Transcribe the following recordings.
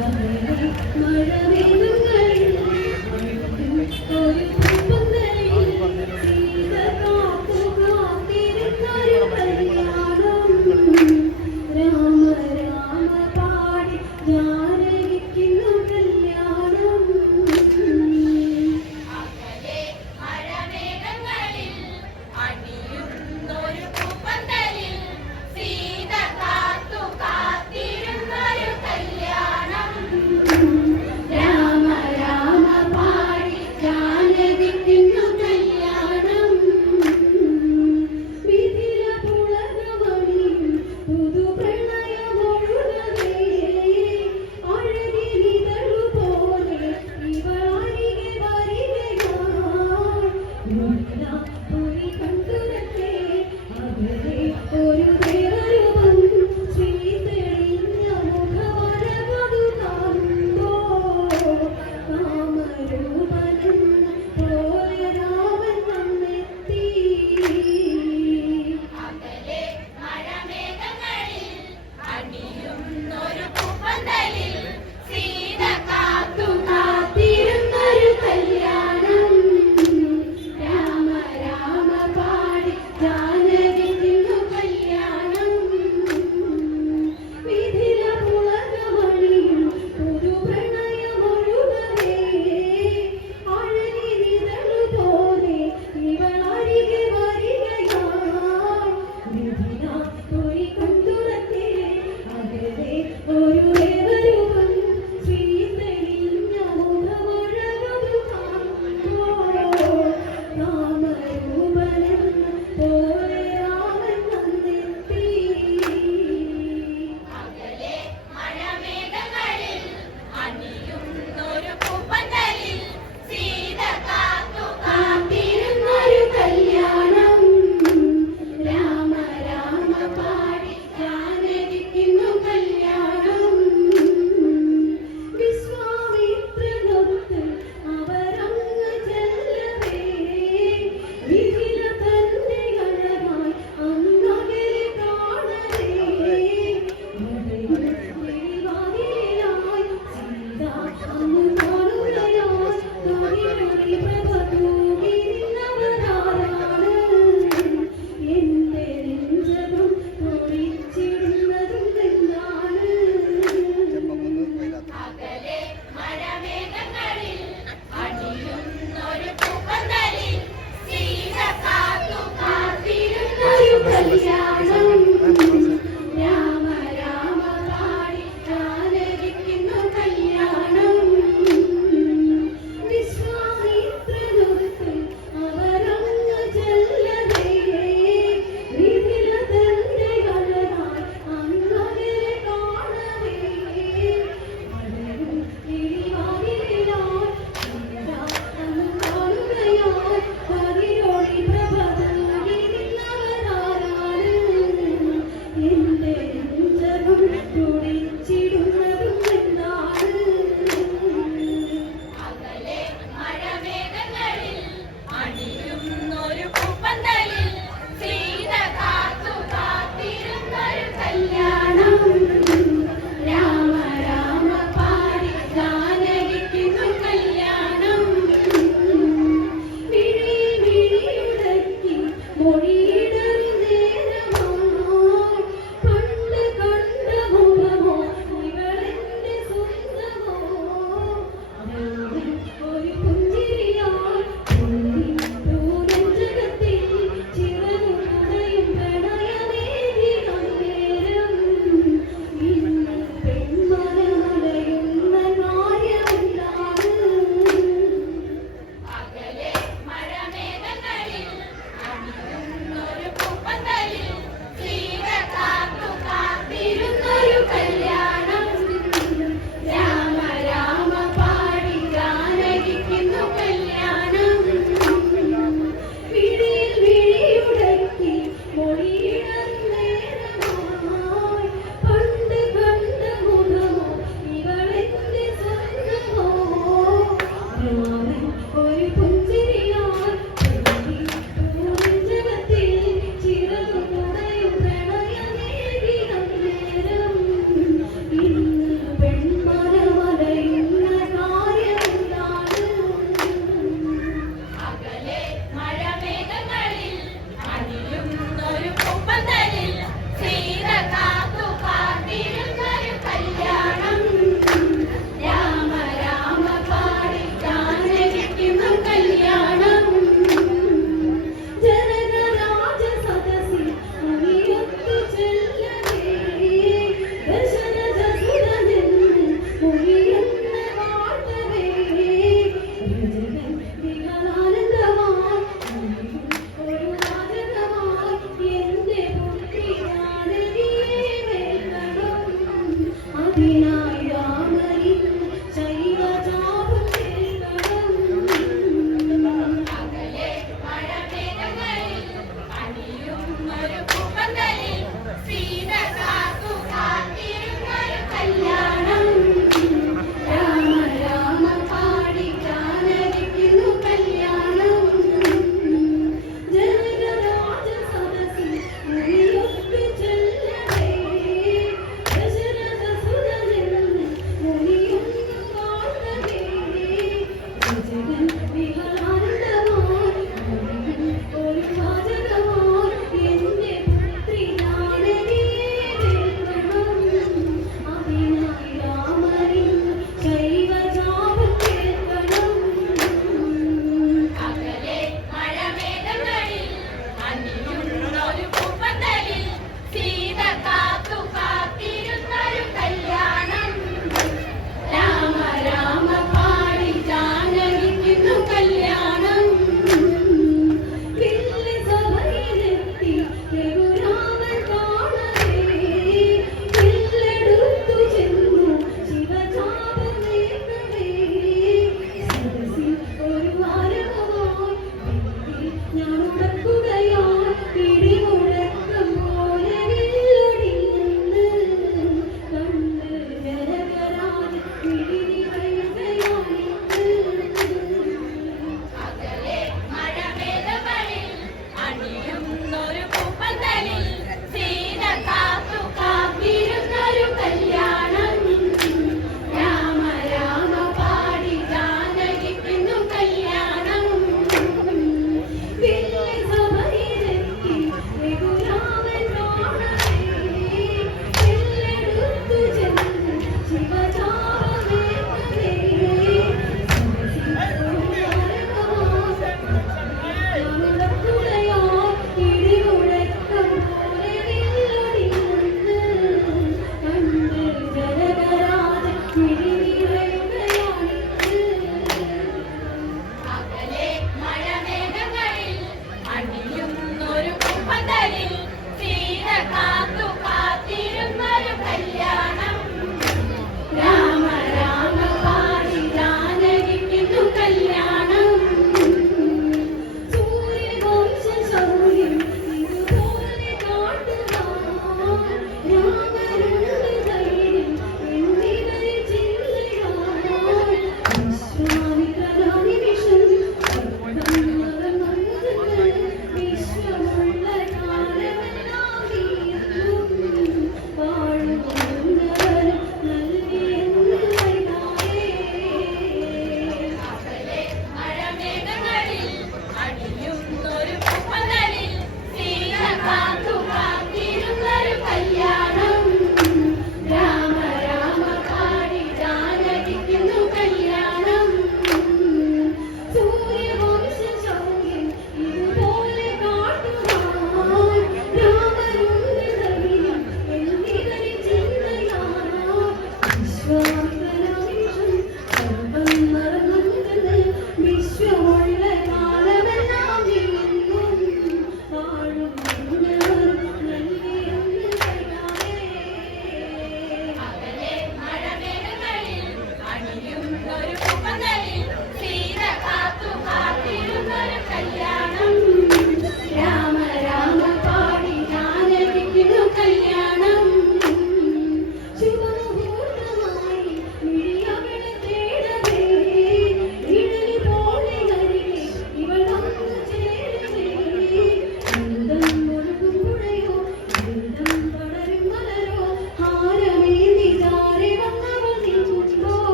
Rama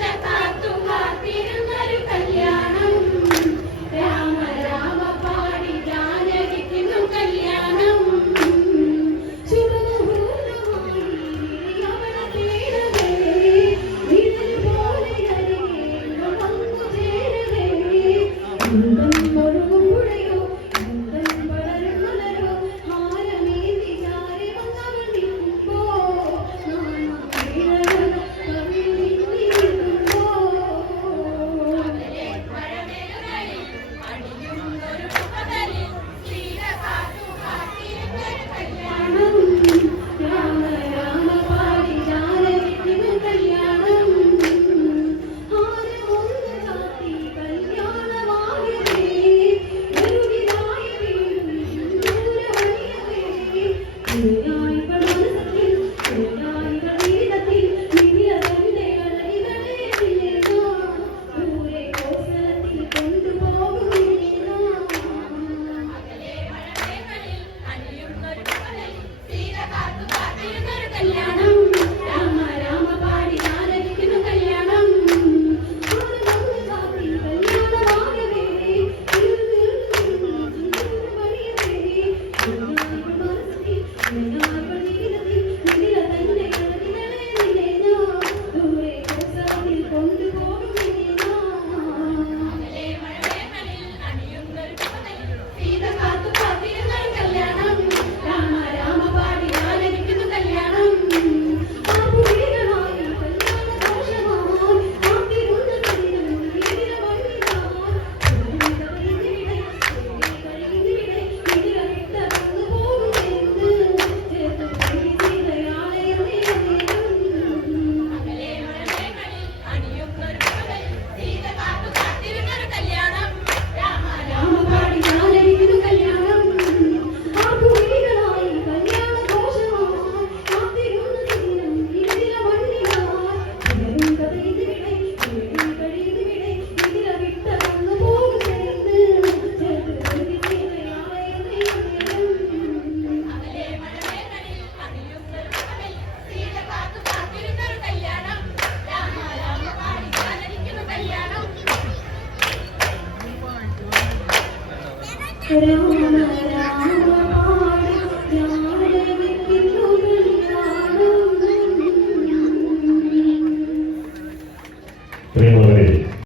bye.